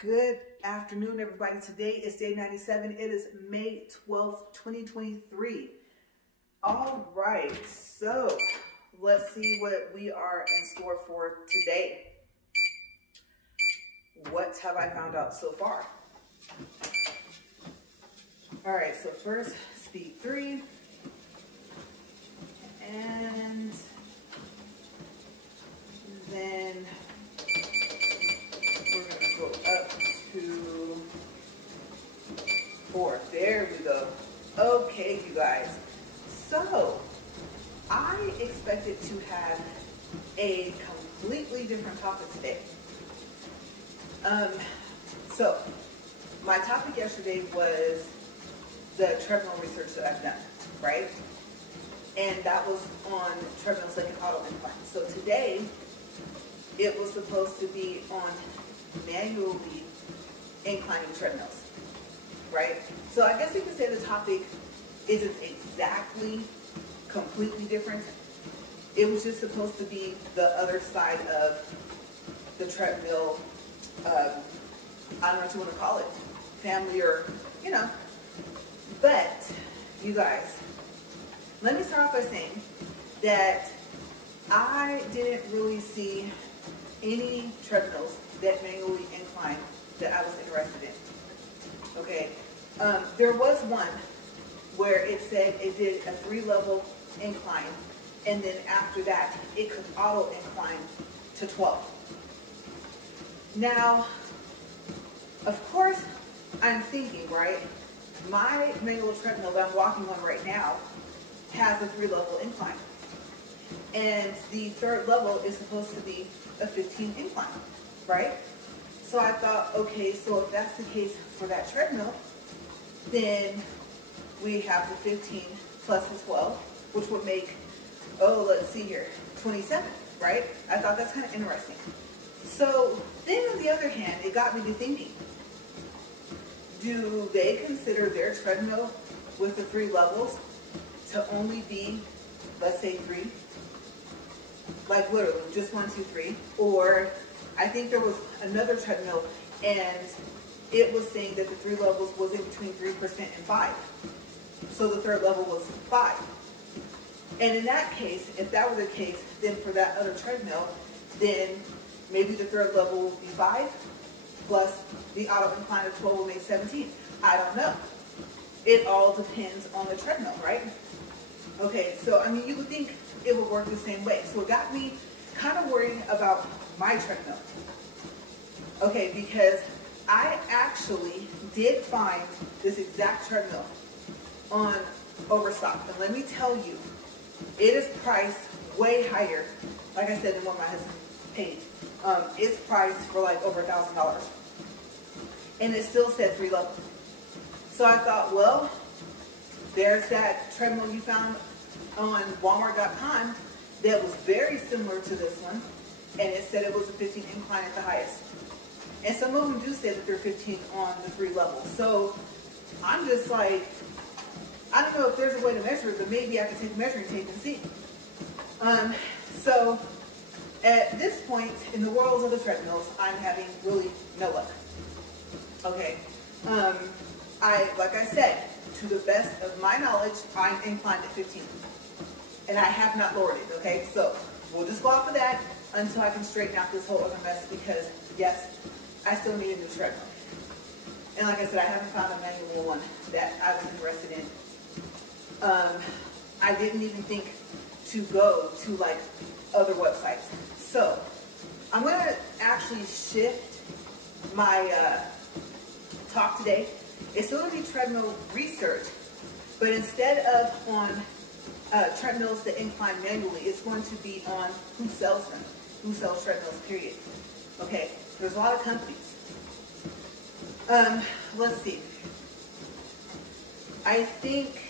Good afternoon, everybody. Today is day 97. It is May 12th, 2023. All right, so let's see what we are in store for today. What have I found out so far? All right, so first, speed 3. And then we're going to go up to 4. There we go. Okay, you guys. So, I expected to have a completely different topic today. So, my topic yesterday was the treadmill research that I've done, right? And that was on treadmills like an auto incline. So today, it was supposed to be on manually inclining treadmills, right? So I guess you could say the topic isn't exactly completely different. It was just supposed to be the other side of the treadmill, I don't know what you want to call it, family or, you know. But, you guys, let me start off by saying that I didn't really see any treadmills that manually incline that I was interested in. Okay, there was one where it said it did a 3-level incline, and then after that, it could auto incline to 12. Now, of course, I'm thinking, right, my manual treadmill that I'm walking on right now has a 3-level incline. And the 3rd level is supposed to be a 15 incline, right? So I thought, okay, so if that's the case for that treadmill, then we have the 15 plus the 12, which would make, oh, let's see here, 27, right? I thought that's kind of interesting. So then on the other hand, it got me to thinking, do they consider their treadmill with the 3 levels to only be, let's say 3? Like literally just 1, 2, 3. Or I think there was another treadmill and it was saying that the 3 levels was in between 3% and 5. So the 3rd level was 5. And in that case, if that were the case, then for that other treadmill, then maybe the 3rd level would be 5 plus the auto incline of 12 will make 17. I don't know. It all depends on the treadmill, right? Okay, so I mean, you would think it would work the same way. So it got me kind of worried about my treadmill. Okay, because I actually did find this exact treadmill on Overstock. And let me tell you, it is priced way higher, like I said, than what my husband paid. It's priced for like over $1,000. And it still said 3 level. So I thought, well, there's that treadmill you found on Walmart.com that was very similar to this one, and it said it was a 15 incline at the highest. And some of them do say that they're 15 on the 3 levels. So I'm just like, I don't know if there's a way to measure it, but maybe I can take a measuring tape and see. So at this point in the world of the treadmills, I'm having really no luck. Okay, like I said, to the best of my knowledge, I'm inclined at 15. And I have not lowered it, okay? So we'll just go off of that until I can straighten out this whole other mess because, yes, I still need a new treadmill. And like I said, I haven't found a manual one that I was interested in. I didn't even think to go to, like, other websites. So I'm going to actually shift my talk today. It's still going to be treadmill research, but instead of on treadmills that incline manually, it's going to be on who sells them, who sells treadmills, period. Okay, there's a lot of companies. Let's see. I think,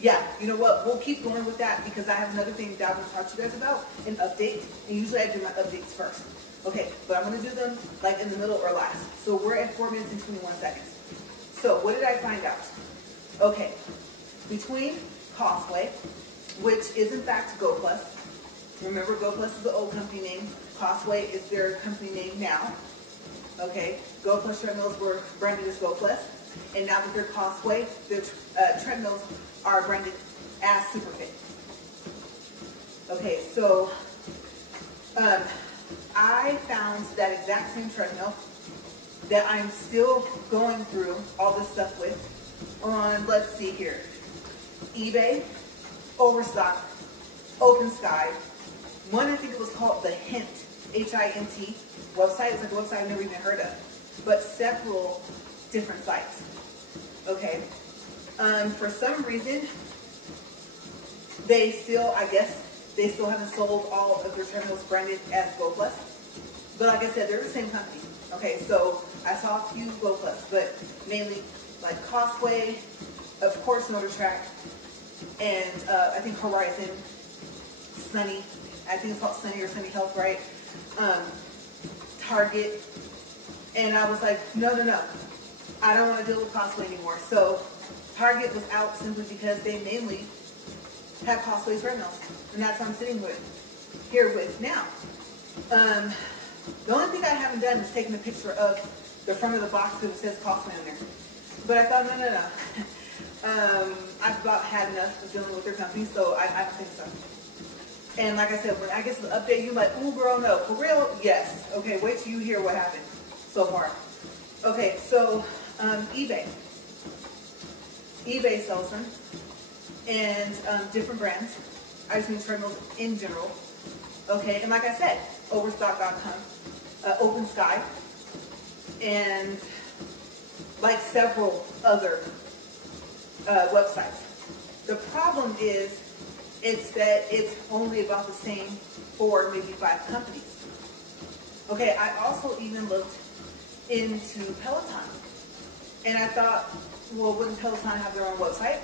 yeah, you know what, we'll keep going with that because I have another thing that I want to talk to you guys about, an update, and usually I do my updates first. Okay, but I'm going to do them like in the middle or last. So we're at 4 minutes and 21 seconds. So what did I find out? Okay, between Costway, which is in fact GoPlus. Remember, GoPlus is the old company name. Costway is their company name now. Okay, Go Plus treadmills were branded as Go Plus, and now with their Costway, their treadmills are branded as Superfit. Okay, so I found that exact same treadmill that I'm still going through all this stuff with on, let's see here, eBay, Overstock, Open Sky. One, I think it was called the Hint, H-I-N-T website. It's like a website I've never even heard of, but several different sites. Okay, for some reason, they still, I guess, they still haven't sold all of their treadmills branded as Go Plus. But like I said, they're the same company. Okay, so I saw a few Go Plus, but mainly like Costway, of course, NordicTrack, and I think Horizon, Sunny. I think it's called Sunny or Sunny Health, right? Target. And I was like, no, no, no. I don't want to deal with Costway anymore. So Target was out simply because they mainly have Costway treadmills. And that's what I'm sitting here with now. The only thing I haven't done is taken a picture of the front of the box because it says Costway on there. But I thought, no, no, no. I've about had enough of dealing with their company, so I don't think so. And like I said, when I get to the update, you're like, ooh, girl, no. For real? Yes. Okay, wait till you hear what happened so far. Okay, so eBay. eBay sells them. And different brands. I just mean treadmills in general. Okay, and like I said, Overstock.com, Open Sky, and like several other websites. The problem is, it's that it's only about the same 4, maybe 5 companies. Okay, I also even looked into Peloton. And I thought, well, wouldn't Peloton have their own website?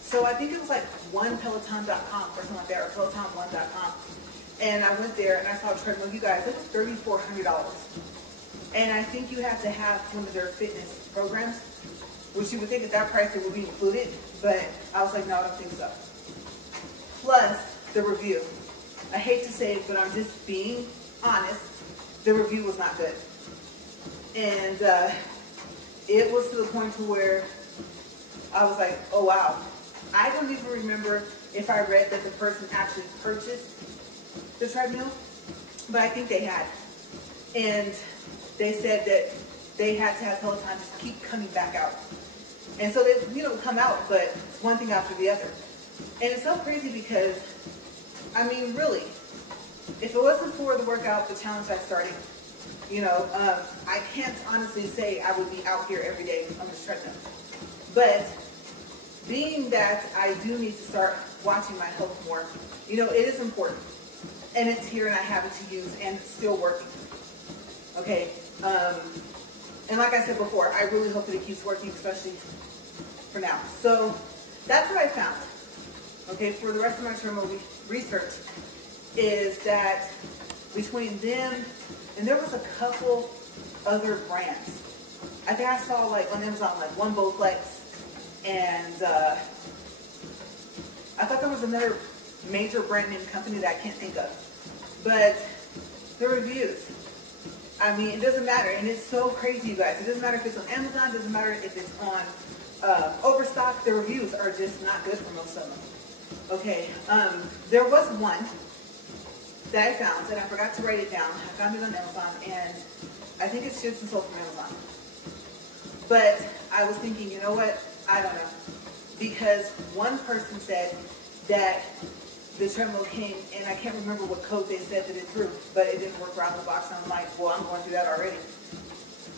So I think it was like onepeloton.com or something like that, or peloton1.com. And I went there and I saw a treadmill. You guys, it was $3,400. And I think you have to have one of their fitness programs, which you would think at that price it would be included. But I was like, no, I don't think so. Plus the review. I hate to say it, but I'm just being honest. The review was not good. And it was to the point to where I was like, oh wow. I don't even remember if I read that the person actually purchased the treadmill, but I think they had. And they said that they had to have Peloton just keep coming back out. And so they, come out, but it's one thing after the other. And it's so crazy because, I mean, really, if it wasn't for the workout, the challenge I started, I can't honestly say I would be out here every day on this treadmill. But being that I do need to start watching my health more, it is important. And it's here and I have it to use and it's still working. Okay. And like I said before, I really hope that it keeps working, especially for now. So that's what I found. Okay, for the rest of my treadmill research is that between them, and there was a couple other brands. I think I saw like on Amazon, like One Bowflex, and I thought there was another major brand name company that I can't think of. But the reviews, I mean, it doesn't matter. And it's so crazy, you guys. It doesn't matter if it's on Amazon. It doesn't matter if it's on Overstock. The reviews are just not good for most of them. Okay, there was one that I found, and I forgot to write it down. I found it on Amazon, and I think it's shipped and sold from Amazon. But I was thinking, you know what? I don't know. Because one person said that the treadmill came, and I can't remember what code they said that it threw, but it didn't work around the box, and I'm like, well, I'm going through that already.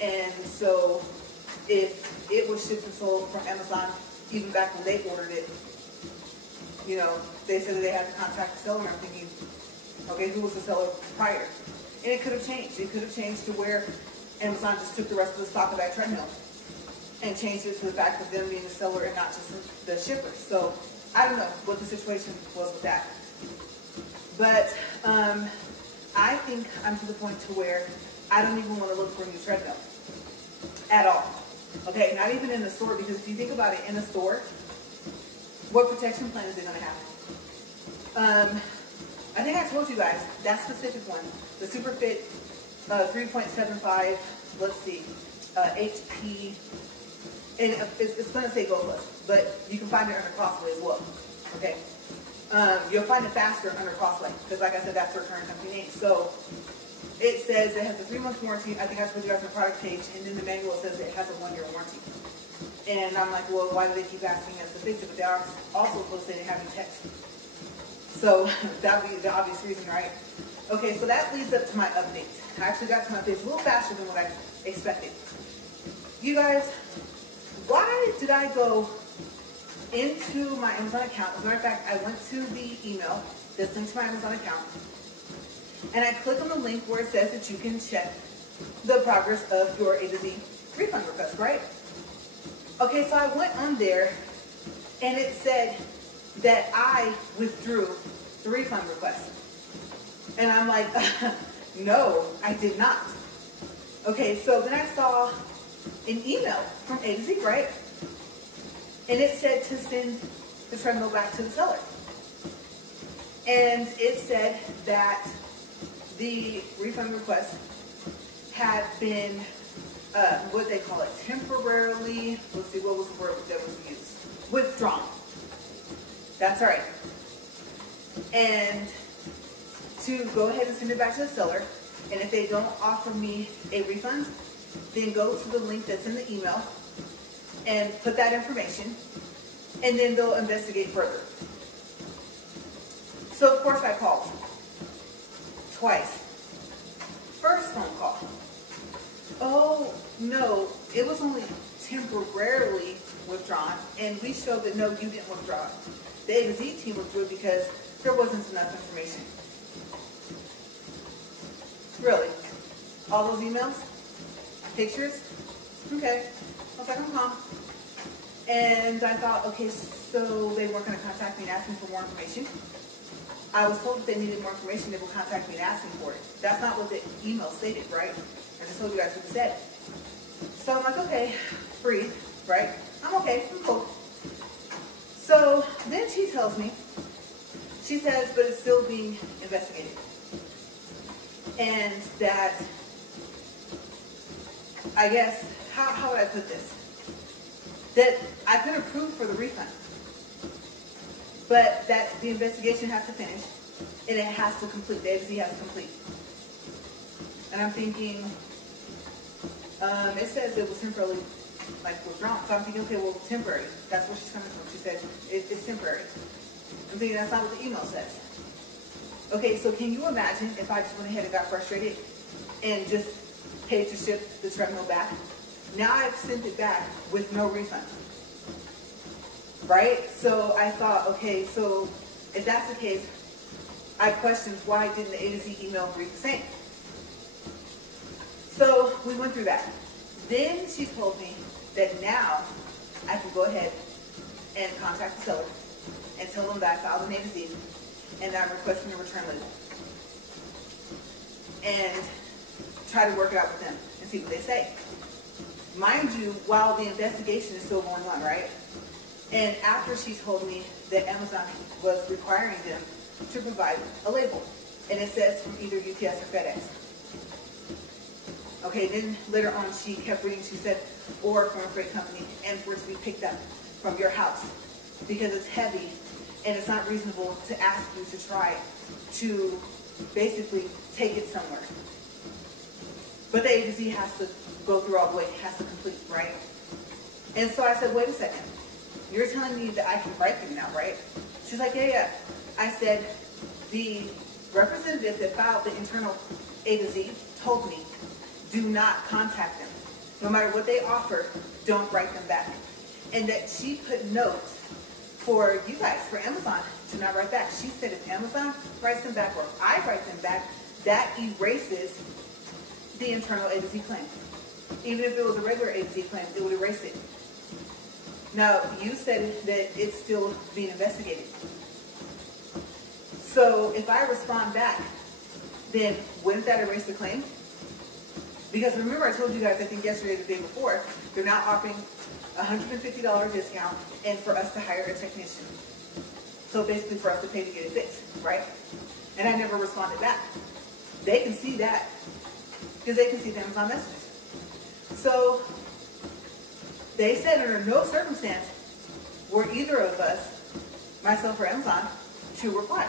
And so if it was shipped and sold from Amazon, even back when they ordered it, they said that they had to contact the seller, and I'm thinking, okay, who was the seller prior? And it could have changed. It could have changed to where Amazon just took the rest of the stock of that treadmill and changed it to the fact of them being the seller and not just the shipper. So I don't know what the situation was with that. But I think I'm to the point to where I don't even want to look for a new treadmill at all. Okay, not even in the store, because if you think about it, in the store, what protection plan is it going to have? I think I told you guys, that specific one, the Superfit 3.75, let's see, HP, and it's going to say Go Plus, but you can find it under Costly as well, okay? You'll find it faster under Costly, because like I said, that's their current company name. So it says it has a 3-month warranty. I think I put you guys on the product page, and then the manual says it has a 1-year warranty. And I'm like, well, why do they keep asking us to fix it? But they're also supposed to say they have any text. So that would be the obvious reason, right? Okay, so that leads up to my updates. I actually got to my updates a little faster than what I expected. You guys, why did I go into my Amazon account? As a matter of fact, I went to the email that's linked to my Amazon account, and I click on the link where it says that you can check the progress of your A to Z refund request, right? Okay, so I went on there, and it said that I withdrew the refund request. And I'm like, no, I did not. Okay, so then I saw an email from A to Z, right? And it said to send the treadmill back to the seller. And it said that the refund request had been, what they call it, temporarily, let's see, what was the word that was used? Withdrawn. That's right. And to go ahead and send it back to the seller, and if they don't offer me a refund, then go to the link that's in the email and put that information, and then they'll investigate further. So of course I called twice. First phone call, oh no, it was only temporarily withdrawn, and we showed that no, you didn't withdraw. The A to Z team withdrew because there wasn't enough information. Really? All those emails? Pictures? Okay. I was like, And I thought, okay, so they weren't going to contact me and ask me for more information. I was told if they needed more information, they would contact me and ask me for it. That's not what the email stated, right? I just told you guys what it said. So I'm like, okay, breathe, right? I'm okay, I'm cool. So then she tells me, she says, but it's still being investigated. And that, I guess, how would I put this? That I've been approved for the refund, but that the investigation has to finish, and it has to complete, the A to Z has to complete. And I'm thinking, it says it was temporarily, like, withdrawn. So I'm thinking, okay, well, temporary. That's where she's coming from. She said, it's temporary. I'm thinking that's not what the email says. Okay, so can you imagine if I just went ahead and got frustrated and just paid to ship the treadmill back? Now I've sent it back with no refund, right? So I thought, okay, so if that's the case, I questioned why didn't the A to Z email read the same? So we went through that. Then she told me that now I can go ahead and contact the seller and tell them that I filed an A to Z and that I'm requesting a return label, and try to work it out with them and see what they say. Mind you, while the investigation is still going on, right? And after she told me that Amazon was requiring them to provide a label, and it says from either UPS or FedEx. Okay, then later on she kept reading, she said, or from a freight company, and for it to be picked up from your house because it's heavy and it's not reasonable to ask you to try to basically take it somewhere. But the A to Z has to go through all the way, has to complete, right? And so I said, wait a second. You're telling me that I can write them now, right? She's like, yeah. I said, the representative that filed the internal A to Z told me, do not contact them. No matter what they offer, don't write them back. And that she put notes for you guys, for Amazon, to not write back. She said if Amazon writes them back or if I write them back, that erases the internal A to Z claim. Even if it was a regular A to Z claim, it would erase it. Now, you said that it's still being investigated. So if I respond back, then wouldn't that erase the claim? Because remember I told you guys, I think yesterday or the day before, they're now offering $150 discount and for us to hire a technician. So basically for us to pay to get it fixed, right? And I never responded back. They can see that. because they can see the Amazon messages. So they said under no circumstance were either of us, myself or Amazon, to reply.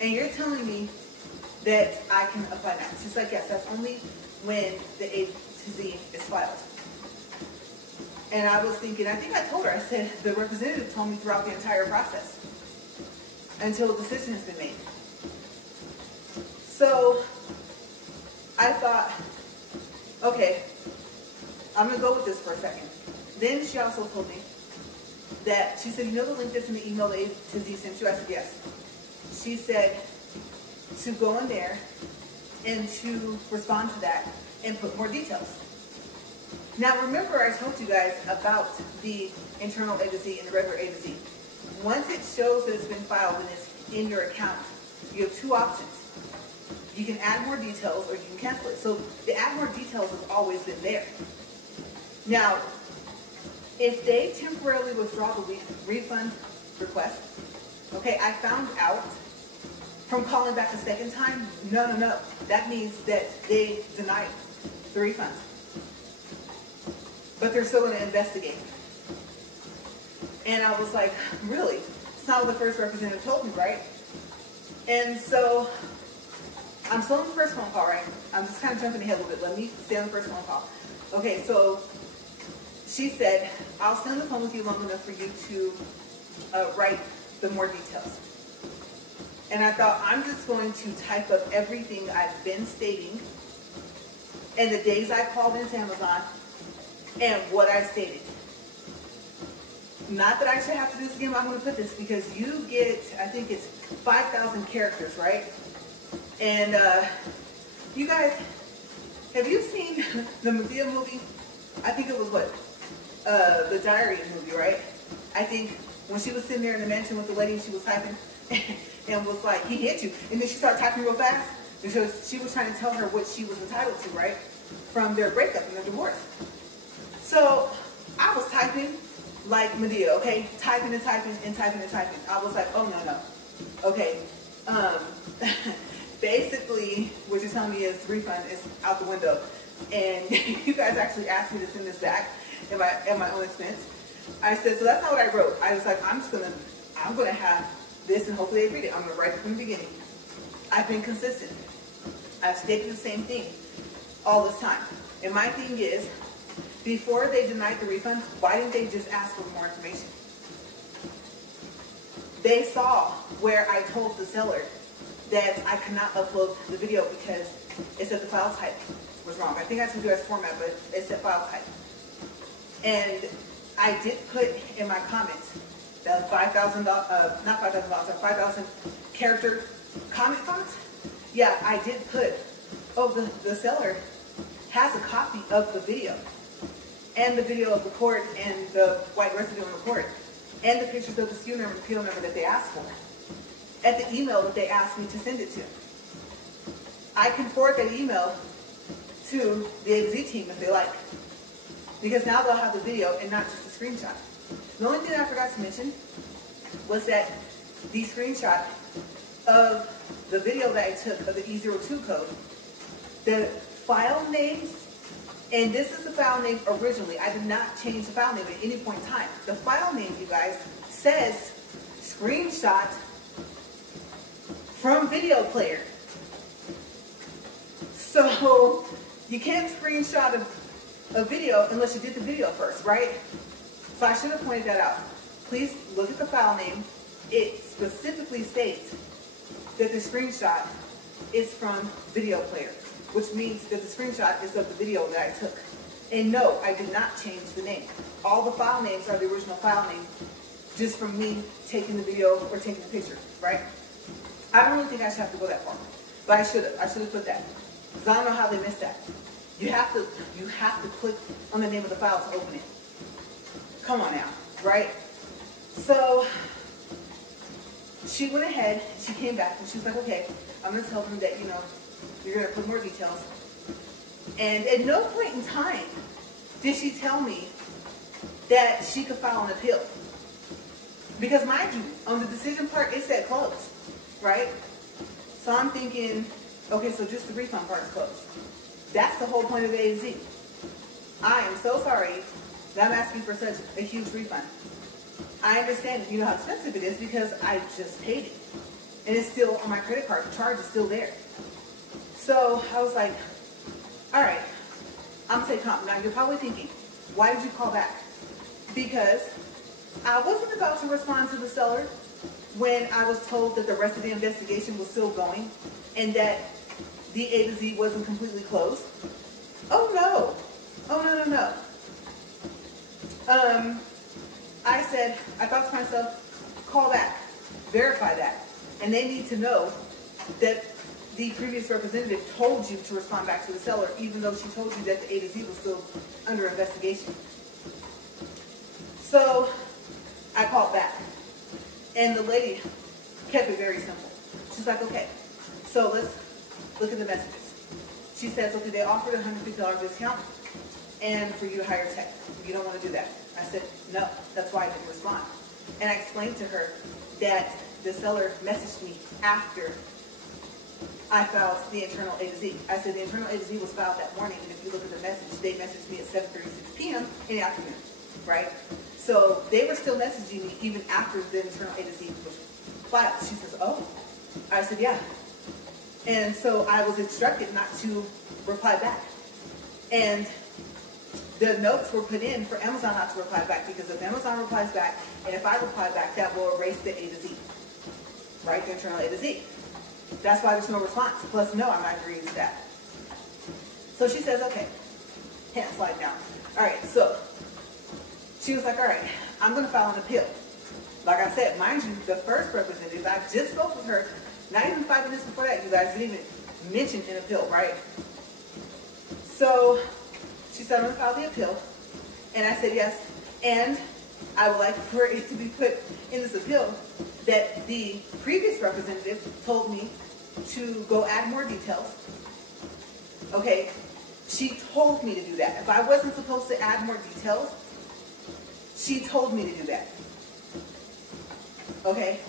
And you're telling me that I can apply now. She's like, yes, that's only when the A to Z is filed. And I was thinking, I think I told her, I said, the representative told me throughout the entire process until a decision has been made. So I thought, okay, I'm going to go with this for a second. Then she also told me that, she said, you know the link that's in the email that A to Z sent you? I said, yes. She said to go in there and to respond to that and put more details. Now remember I told you guys about the internal A to Z and the regular A to Z. Once it shows that it's been filed and it's in your account, you have two options. You can add more details or you can cancel it. So the add more details has always been there. Now, if they temporarily withdraw the refund request, okay, I found out from calling back a second time, no. That means that they denied the refund. But they're still going to investigate. And I was like, really? It's not what the first representative told me, right? And so I'm still on the first phone call, right? I'm just kind of jumping ahead a little bit. Let me stay on the first phone call. Okay, so she said, I'll stay on the phone with you long enough for you to write the more details. And I thought, I'm just going to type up everything I've been stating and the days I called into Amazon and what I stated. Not that I should have to do this again, but I'm going to put this because you get, I think it's 5,000 characters, right? And you guys, have you seen the Medea movie? I think it was what? The Diary movie, right? I think when she was sitting there in the mansion with the lady and she was typing and was like, he hit you. And then she started typing real fast because she was trying to tell her what she was entitled to, right? From their breakup and their divorce. So I was typing like Medea, okay? Typing and typing and typing and typing. I was like, oh, no. Okay. Basically, what you're telling me is the refund is out the window. And you guys actually asked me to send this back at my own expense. I said, so that's not what I wrote. I was like, I'm gonna have this and hopefully they read it. I'm gonna write it from the beginning. I've been consistent. I've stated the same thing all this time. And my thing is, before they denied the refund, why didn't they just ask for more information? They saw where I told the seller that I could not upload the video because it said the file type was wrong. I think I told you as format, but it said file type. And I did put in my comments the $5,000, not $5,000, 5,000 character comment fonts. Yeah, I did put, the seller has a copy of the video and the video of the court and the white residue on the court and the pictures of the SKU number and PO number that they asked for at the email that they asked me to send it to. I can forward that email to the A to Z team if they like, because now they'll have the video and not just a screenshot. The only thing I forgot to mention was that the screenshot of the video that I took of the E02 code, the file names, and this is the file name originally. I did not change the file name at any point in time. The file name, you guys, says screenshot from video player. So you can't screenshot a video unless you did the video first, right? So I should have pointed that out. Please look at the file name. It specifically states that the screenshot is from video player, which means that the screenshot is of the video that I took. And no, I did not change the name. All the file names are the original file name, just from me taking the video or taking the picture, right? I don't really think I should have to go that far, but I should have. I should have put that, because I don't know how they missed that. You have to click on the name of the file to open it. Come on now, right? So she went ahead, she came back, and she was like, okay, I'm going to tell them that, you're going to put more details. And at no point in time did she tell me that she could file an appeal. Because mind you, on the decision part, it said closed, right? So I'm thinking, Okay, so just the refund part's closed. That's the whole point of the A to Z. I am so sorry that I'm asking for such a huge refund. I understand, you know how expensive it is because I just paid it. And it's still on my credit card. The charge is still there. So I was like, all right, I'm going to take comp. Now you're probably thinking, why did you call back? Because I wasn't about to respond to the seller when I was told that the rest of the investigation was still going and that the A to Z wasn't completely closed. Oh no. Oh no, no, no. I said, I thought to myself, call back, verify that. And they need to know that the previous representative told you to respond back to the seller, even though she told you that the A to Z was still under investigation. So I called back. And the lady kept it very simple. She's like, okay, so let's look at the messages. She says, okay, they offered a $150 discount and for you to hire tech. You don't want to do that. I said, no, that's why I didn't respond. And I explained to her that the seller messaged me after I filed the internal A to Z. I said the internal A to Z was filed that morning, and if you look at the message, they messaged me at 7:36 p.m. in the afternoon, right? So they were still messaging me even after the internal A to Z was filed. She says, oh. I said, yeah. And so I was instructed not to reply back. And the notes were put in for Amazon not to reply back, because if Amazon replies back, and if I reply back, that will erase the A to Z, right? The internal A to Z. That's why there's no response. Plus, no, I'm not agreeing to that. So she says, okay, hand slide down. All right, so she was like, all right, I'm going to file an appeal. Like I said, mind you, the first representative, I just spoke with her, not even 5 minutes before that, you guys didn't even mention an appeal, right? So she said, I'm going to file the appeal. And I said, yes. And I would like for it to be put in this appeal that the previous representative told me to go add more details. Okay, she told me to do that. If I wasn't supposed to add more details, she told me to do that. Okay,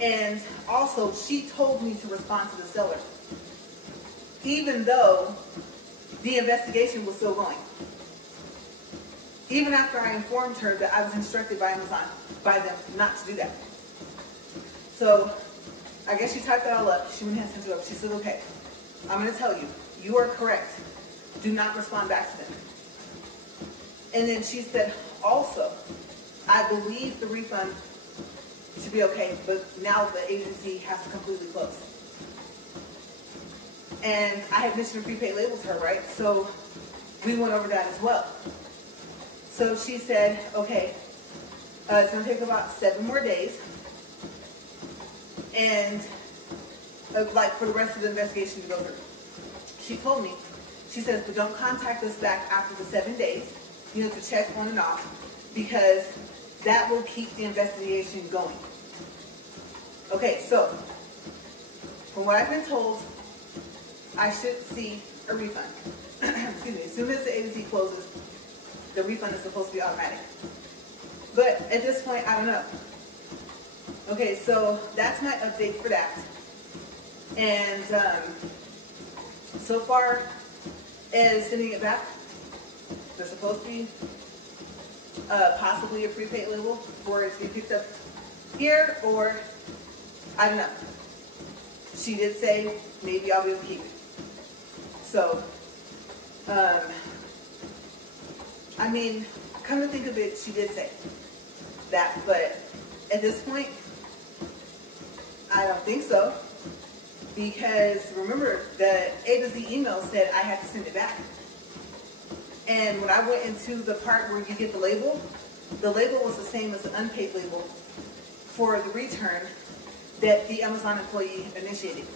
and also she told me to respond to the seller, even though the investigation was still going. Even after I informed her that I was instructed by Amazon, by them, not to do that. So I guess she typed that all up. She went ahead and sent it up. She said, okay, I'm going to tell you, you are correct. Do not respond back to them. And then she said, also, I believe the refund should be okay, but now the agency has to completely close. And I had mentioned a prepaid label to her, right? So we went over that as well. So she said, okay, it's going to take about 7 more days. And like for the rest of the investigation to go through. She told me, she says, but don't contact us back after the 7 days, you know, to check on and off, because that will keep the investigation going. Okay, so from what I've been told, I should see a refund. Excuse me, as soon as the A to Z closes, the refund is supposed to be automatic. But at this point, I don't know. Okay, so that's my update for that. And so far as sending it back, there's supposed to be possibly a prepaid label for it to be picked up here, or I don't know. She did say maybe I'll be able to keep it. So, I mean, come to think of it, she did say that, but at this point, I don't think so, because remember, the A to Z email said I had to send it back. And when I went into the part where you get the label was the same as the unpaid label for the return that the Amazon employee initiated.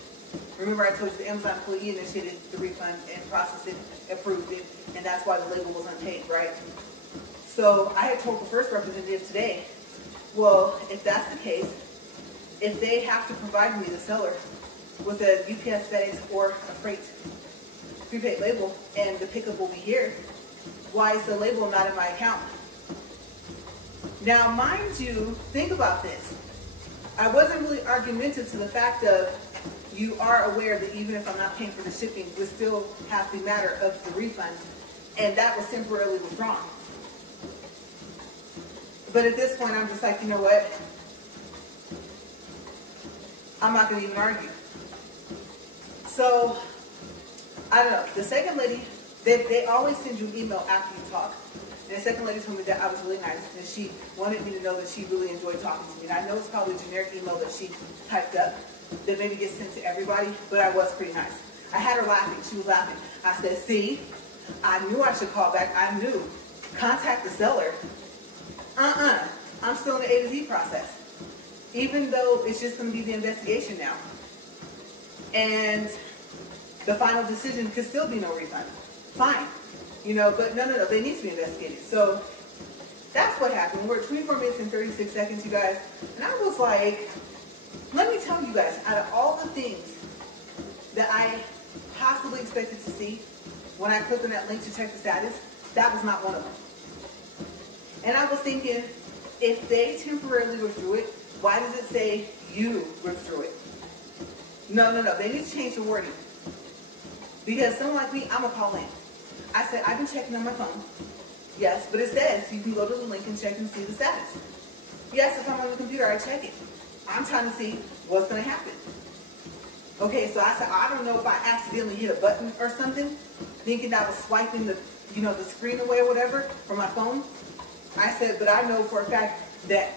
Remember, I told you the Amazon employee initiated the refund and processed it, approved it, and that's why the label was unpaid, right? So I had told the first representative today, well, if that's the case, if they have to provide me, the seller, with a UPS, FedEx, or a freight prepaid label, and the pickup will be here, why is the label not in my account? Now, mind you, think about this. I wasn't really argumentative to the fact of you are aware that even if I'm not paying for the shipping, we still have the matter of the refund, and that was temporarily withdrawn. But at this point, I'm just like, you know what? I'm not going to even argue. So, I don't know. The second lady, they always send you an email after you talk. And the second lady told me that I was really nice, and she wanted me to know that she really enjoyed talking to me. And I know it's probably a generic email that she typed up that maybe gets sent to everybody, but I was pretty nice. I had her laughing. She was laughing. I said, see, I knew I should call back. I knew. Contact the seller. I'm still in the A to Z process. Even though it's just going to be the investigation now. And the final decision could still be no refund. Fine. You know, but no, they need to be investigated. So that's what happened. We're at 24 minutes and 36 seconds, you guys. And I was like, let me tell you guys, out of all the things that I possibly expected to see when I clicked on that link to check the status, that was not one of them. And I was thinking, if they temporarily withdrew it, why does it say you withdrew it? No. They need to change the wording. Because someone like me, I'm going to call in. I said, I've been checking on my phone. Yes, but it says you can go to the link and check and see the status. Yes, if I'm on the computer, I check it. I'm trying to see what's going to happen. Okay, so I said, I don't know if I accidentally hit a button or something, thinking I was swiping the, the screen away or whatever from my phone. I said, but I know for a fact that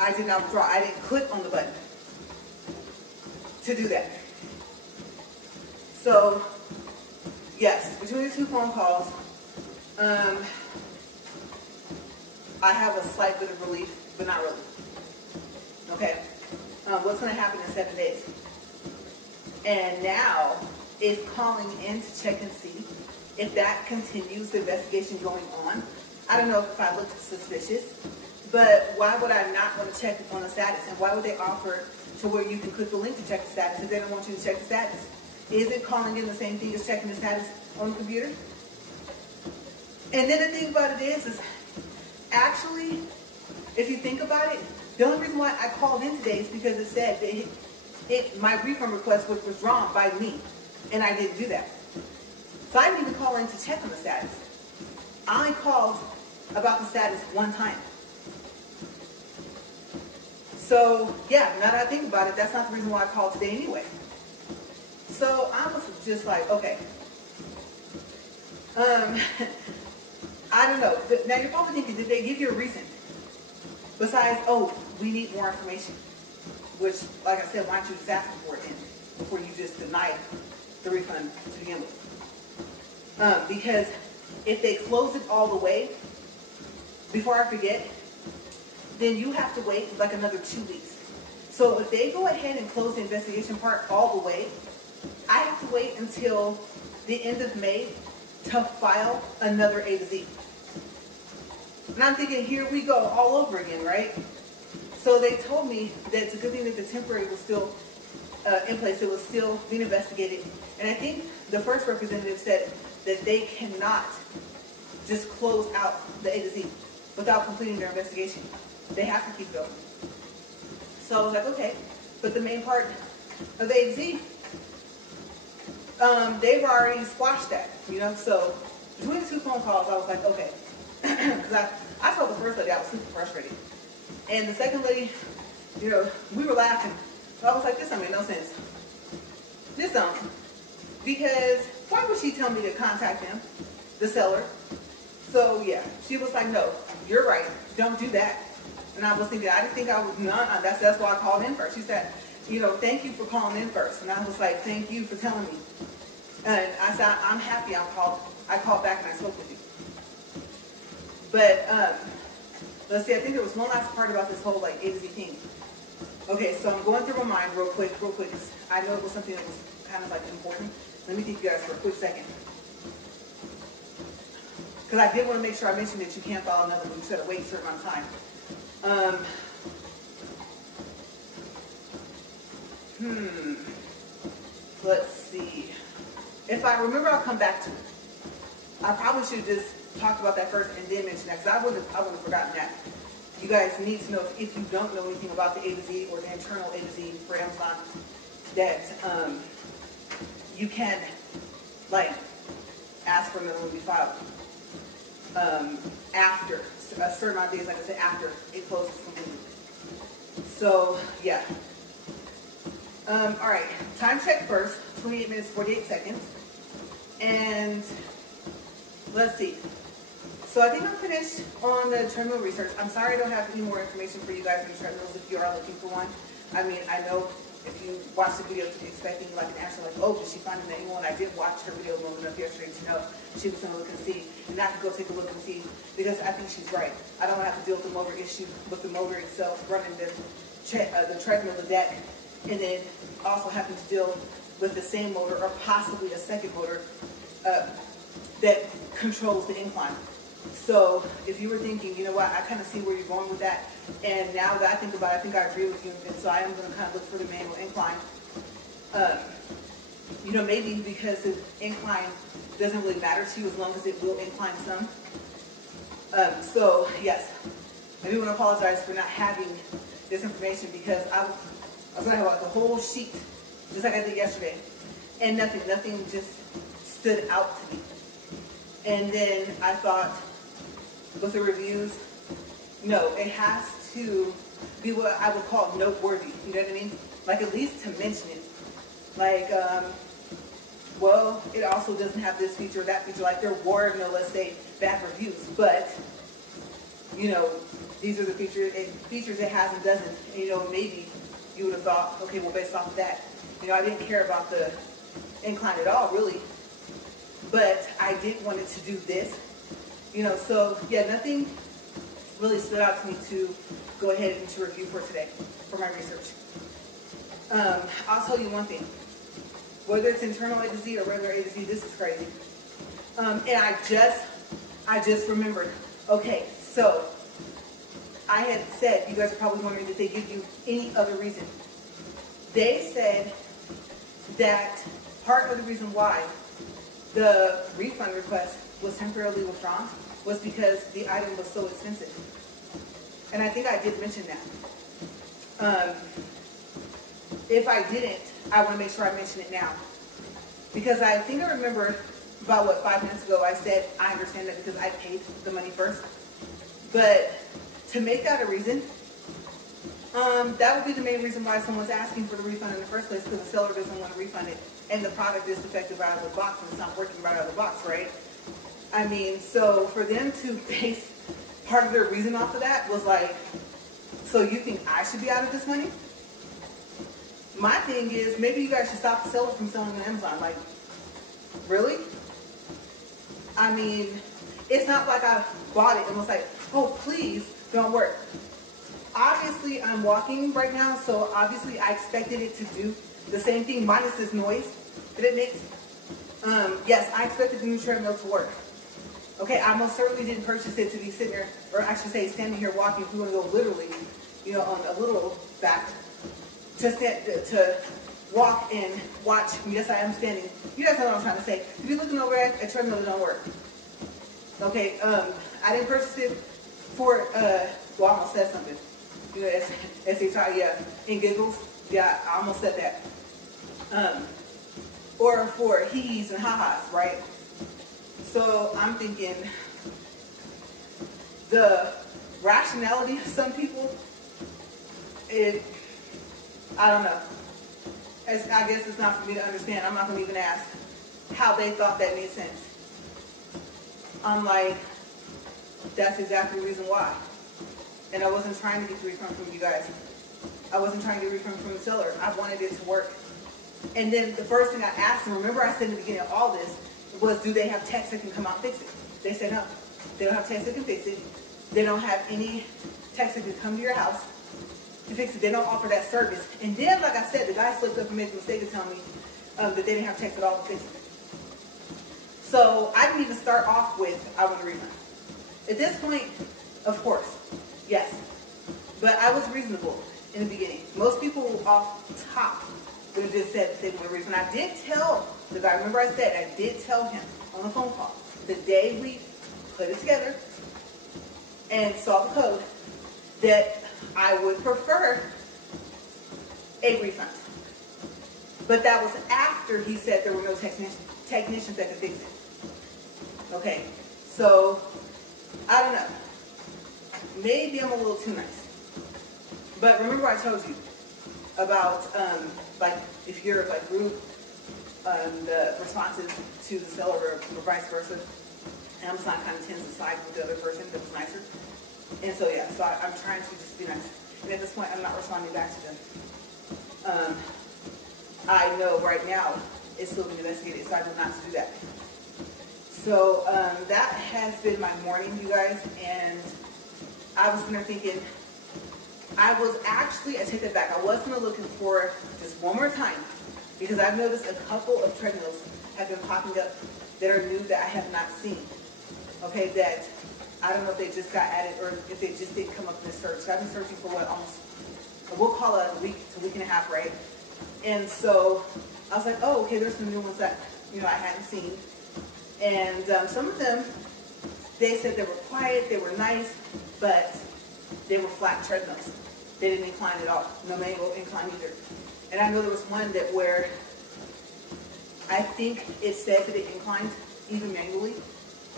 I did not withdraw. I didn't click on the button to do that. So, yes, between the two phone calls, I have a slight bit of relief, but not really. Okay, what's going to happen in 7 days? And now, is calling in to check and see if that continues the investigation going on. I don't know if I look suspicious, but why would I not want to check on the status? And why would they offer to where you can click the link to check the status if they don't want you to check the status? Is it calling in the same thing as checking the status on the computer? And then the thing about it is actually, if you think about it, the only reason why I called in today is because it said that my refund request was withdrawn by me, and I didn't do that. So I didn't even call in to check on the status. I only called about the status one time. So, yeah, now that I think about it, that's not the reason why I called today anyway. So I was just like, okay. I don't know. Now you're probably thinking, did they give you a reason? Besides, oh, we need more information. Which, like I said, why don't you just ask for it then, before you just deny the refund to begin with? Because if they close it all the way, before I forget, then you have to wait like another 2 weeks. So if they go ahead and close the investigation part all the way, I have to wait until the end of May to file another A to Z. And I'm thinking, here we go, all over again, right? So they told me that it's a good thing that the temporary was still in place. It was still being investigated. And I think the first representative said that they cannot just close out the A to Z without completing their investigation. They have to keep going. So I was like, okay. But the main part of the A to Z, they've already squashed that, So between the two phone calls, I was like, okay. Because I told the first lady I was super frustrated. And the second lady, we were laughing. So I was like, this don't make no sense. This don't. Because why would she tell me to contact him, the seller? So yeah, she was like, no, you're right. Don't do that. And I was thinking, I didn't think I was, that's why I called in first. She said, thank you for calling in first. And I was like, thank you for telling me. And I said, I'm happy I called back and I spoke with you. But, let's see, I think there was one last part about this whole, A to Z thing. Okay, so I'm going through my mind real quick. I know it was something that was kind of, important. Let me think you guys for a quick second. Because I did want to make sure I mentioned that you can't file another one. You said to wait a certain amount of time. Let's see. If I remember, I'll come back to it. I probably should have just talked about that first and then mention that, because I wouldn't have forgotten that. You guys need to know, if you don't know anything about the A to Z or the internal A to Z for Amazon, that you can like ask for another one to be filed after a certain amount of days, like I said, after it closes completely. So yeah. All right, time check first, 28 minutes, 48 seconds. And let's see. So I think I'm finished on the treadmill research. I'm sorry I don't have any more information for you guys on the treadmills if you are looking for one. I mean, I know if you watch the video expecting like an answer like, oh, did she find a manual? And I did watch her video long enough yesterday to know she was going to look and see. And I could go take a look and see because I think she's right. I don't have to deal with the motor issue with the motor itself running the treadmill, the deck, and then also having to deal with the same motor or possibly a second motor that controls the incline. So if you were thinking, you know what, I kind of see where you're going with that. And now that I think about it, I think I agree with you. And so I am going to kind of look for the manual incline. You know, maybe because the incline doesn't really matter to you as long as it will incline some. So yes, I do want to apologize for not having this information because I was going to have like a whole sheet, just like I did yesterday. And nothing just stood out to me. And then I thought, with the reviews, no, it has to be what I would call noteworthy. You know what I mean? Like at least to mention it. Like, well, it also doesn't have this feature or that feature. Like there were no, let's say, bad reviews, but you know, these are the features it has and doesn't. And, you know, maybe you would have thought, okay, well, based off of that, you know, I didn't care about the incline at all, really. But I did want it to do this, you know, so yeah, nothing really stood out to me to go ahead and to review for today, for my research. I'll tell you one thing, whether it's internal A to Z or regular A to Z, this is crazy. And I just remembered, okay, so I had said, you guys are probably wondering, did they give you any other reason? They said that part of the reason why the refund request was temporarily withdrawn was because the item was so expensive. And I think I did mention that. If I didn't, I want to make sure I mention it now. Because I think I remember about, what, 5 minutes ago, I said, I understand that because I paid the money first. But to make that a reason, that would be the main reason why someone's asking for the refund in the first place, because the seller doesn't want to refund it. And the product is defective out of the box and it's not working right out of the box, right? I mean, so for them to base part of their reason off of that was like, so you think I should be out of this money? My thing is, maybe you guys should stop the seller from selling on Amazon. Like, really? I mean, it's not like I bought it and was like, oh, please don't work. Obviously, I'm walking right now, so obviously I expected it to do the same thing minus this noise that it makes. Yes, I expected the new treadmill to work. Okay, I most certainly didn't purchase it to be sitting there, or I should say standing here walking. If we want to go literally, you know, on a literal fact, to walk and watch. Yes, I am standing. You guys know what I'm trying to say. If you're looking over at a treadmill that don't work. Okay, I didn't purchase it for, well, I almost said something. You know, S-H-I, yeah, in giggles. Yeah, I almost said that. Or for he-he's and ha-has, right? So I'm thinking the rationality of some people, I don't know. I guess it's not for me to understand. I'm not going to even ask how they thought that made sense. I'm like, that's exactly the reason why. And I wasn't trying to get the refund from you guys. I wasn't trying to get a refund from the seller. I wanted it to work. And then the first thing I asked them, remember I said in the beginning of all this, was do they have techs that can come out and fix it? They said no. They don't have techs that can fix it. They don't have any techs that can come to your house to fix it. They don't offer that service. And then, like I said, the guy slipped up and made the mistake of telling me that they didn't have techs at all to fix it. So I didn't even start off with, I want a refund. At this point, of course, yes. But I was reasonable in the beginning. Most people off top would have just said that they want a refund. I did tell the guy, remember I said, I did tell him on the phone call, the day we put it together and saw the code, that I would prefer a refund. But that was after he said there were no technicians that could fix it. Okay, so I don't know. Maybe I'm a little too nice. But remember I told you about like if you're like rude, the responses to the seller or vice versa, Amazon kind of tends to side with the other person that was nicer. And so yeah, so I'm trying to just be nice. And at this point, I'm not responding back to them. I know right now it's still being investigated, so I will not do that. So that has been my morning, you guys. And I was sitting there thinking, I take that back. I was going to look for just one more time, because I've noticed a couple of treadmills have been popping up that are new that I have not seen. Okay, that I don't know if they just got added or if they just didn't come up in the search. I've been searching for what, almost, we'll call it a week to a week and a half, right? And so I was like, oh, okay, there's some new ones that, you know, I hadn't seen. And some of them, they said they were quiet, they were nice, but they were flat treadmills. They didn't incline at all. No manual incline either. And I know there was one that where I think it said that it inclined even manually.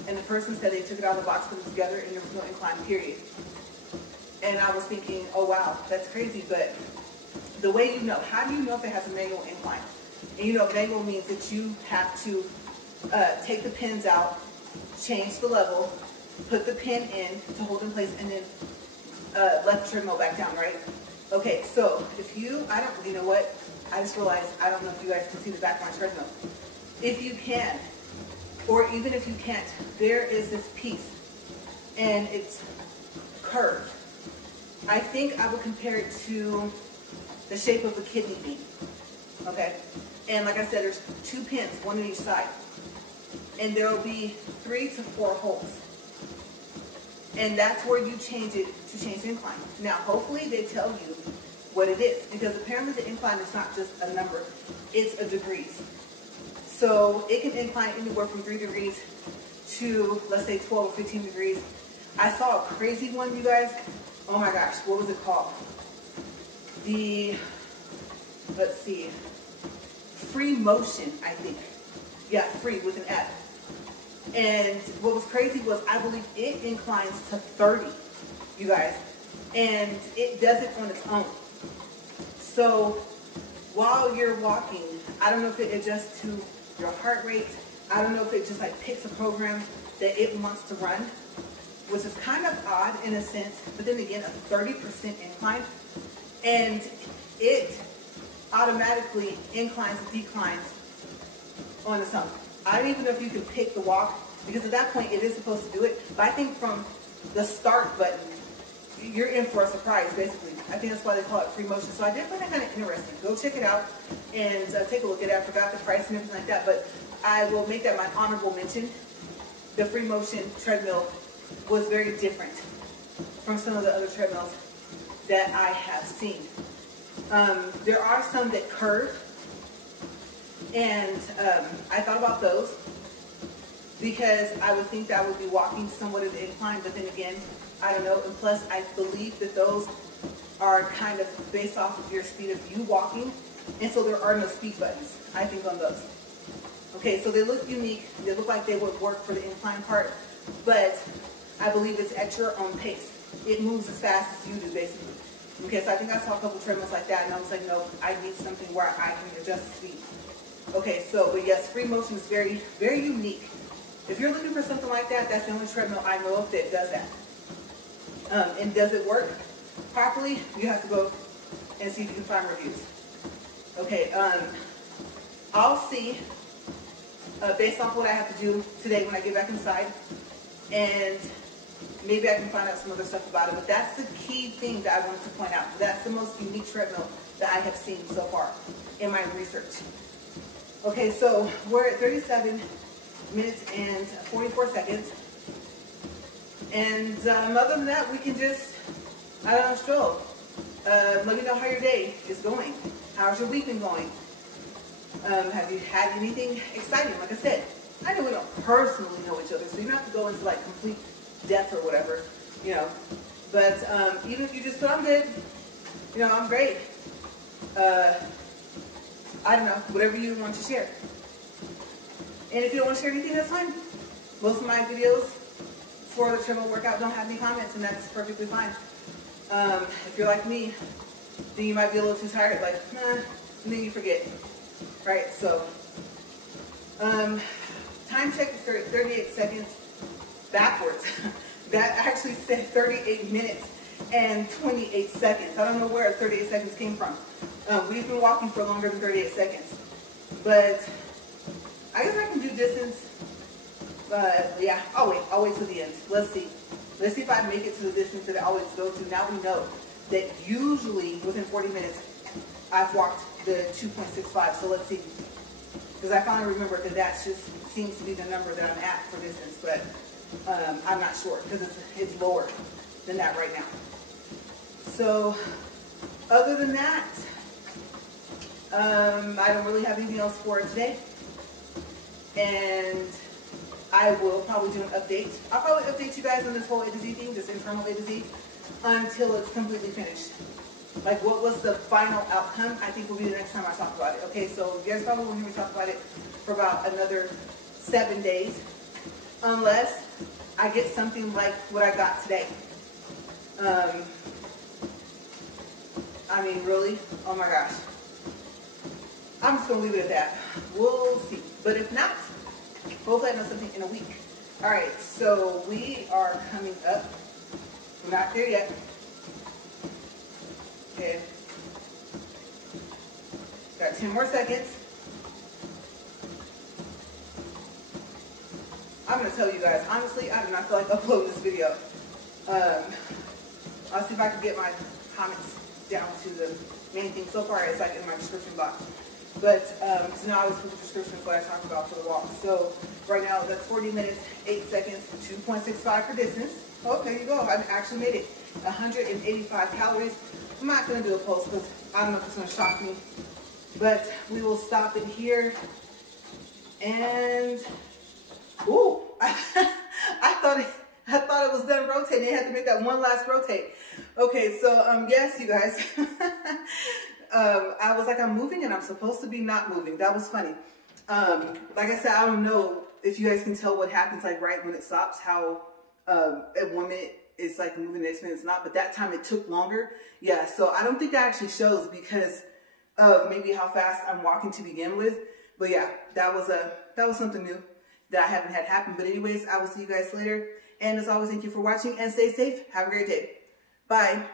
And the person said they took it out of the box, put it together, and there was no incline, period. And I was thinking, oh wow, that's crazy. But the way you know, how do you know if it has a manual incline? And you know, manual means that you have to take the pins out, change the level, put the pin in to hold in place, and then let the treadmill back down, right? Okay, so if you know what? I just realized, I don't know if you guys can see the back of my treadmill. If you can, or even if you can't, there is this piece, and it's curved. I think I would compare it to the shape of a kidney bean, okay? And like I said, there's 2 pins, one on each side. And there will be 3 to 4 holes. And that's where you change it to change the incline. Now, hopefully they tell you what it is, because apparently the incline is not just a number, it's a degrees. So it can incline anywhere from 3 degrees to, let's say, 12 or 15 degrees. I saw a crazy one, you guys. Oh my gosh, what was it called? Let's see, free motion, I think. Yeah, free with an F. And what was crazy was I believe it inclines to 30, you guys. And it does it on its own. So while you're walking, I don't know if it adjusts to your heart rate. I don't know if it just like picks a program that it wants to run, which is kind of odd in a sense, but then again, a 30% incline. And it automatically inclines and declines on its own. I don't even know if you can pick the walk, because at that point it is supposed to do it. But I think from the start button, you're in for a surprise, basically. I think that's why they call it free motion. So I did find that kind of interesting. Go check it out and take a look at it. I forgot the price and everything like that, but I will make that my honorable mention. The free motion treadmill was very different from some of the other treadmills that I have seen. There are some that curve, and I thought about those because I would think that I would be walking somewhat of the incline, but then again, I don't know. And plus, I believe that those are kind of based off of your speed of you walking, and so there are no speed buttons, I think, on those. Okay, so they look unique. They look like they would work for the incline part, but I believe it's at your own pace. It moves as fast as you do, basically. Okay, so I think I saw a couple treadmills like that, and I was like, no, I need something where I can adjust the speed. Okay, so, but yes, free motion is very, very unique. If you're looking for something like that, that's the only treadmill I know of that does that. And does it work properly? You have to go and see if you can find reviews. Okay, I'll see, based off what I have to do today when I get back inside, and maybe I can find out some other stuff about it. But that's the key thing that I wanted to point out. That's the most unique treadmill that I have seen so far in my research. Okay, so we're at 37 minutes and 44 seconds. And other than that, we can just, I don't know, stroll. Let me know how your day is going. How's your week been going? Have you had anything exciting? Like I said, I know we don't personally know each other, so you don't have to go into like complete depth or whatever, you know. But even if you just put, I'm good, you know, I'm great. I don't know, whatever you want to share. And if you don't want to share anything, that's fine. Most of my videos for the treadmill workout don't have any comments, and that's perfectly fine. If you're like me, then you might be a little too tired, like, and then you forget. Right, so, time check is 38 seconds backwards. That actually said 38 minutes and 28 seconds. I don't know where 38 seconds came from. We've been walking for longer than 38 seconds. But I guess I can do distance. But yeah, I'll wait till the end. Let's see. Let's see if I make it to the distance that I always go to. Now we know that usually within 40 minutes, I've walked the 2.65. So let's see. Because I finally remembered that that just seems to be the number that I'm at for distance. But I'm not sure because it's lower than that right now. So other than that, I don't really have anything else for today. And I will probably do an update. I'll probably update you guys on this whole A to Z thing, this internal A to Z, until it's completely finished. Like what was the final outcome, I think will be the next time I talk about it. Okay, so you guys probably will hear me talk about it for about another 7 days. Unless I get something like what I got today. I mean, really? Oh my gosh. I'm just going to leave it at that. We'll see. But if not, hopefully I know something in a week. Alright, so we are coming up. We're not there yet. Okay. Got 10 more seconds. I'm going to tell you guys, honestly, I do not feel like uploading this video. I'll see if I can get my comments down to the main thing. So far, it's like in my description box. But, so now I always put the description for what I talk about for the walk. So, right now, that's 40 minutes, 8 seconds, 2.65 for distance. Oh, there you go. I actually made it. 185 calories. I'm not going to do a post because I don't know if it's going to shock me. But we will stop it here. And, ooh, I thought it was done rotating. I had to make that one last rotate. Okay, so, yes, you guys. I was like, I'm moving and I'm supposed to be not moving. That was funny. Like I said, I don't know if you guys can tell what happens like right when it stops, how at 1 minute it's like moving, the next minute it's not, but that time it took longer. Yeah, so I don't think that actually shows because of maybe how fast I'm walking to begin with. But yeah, that was something new that I haven't had happen. But anyways, I will see you guys later. And as always, thank you for watching and stay safe. Have a great day. Bye.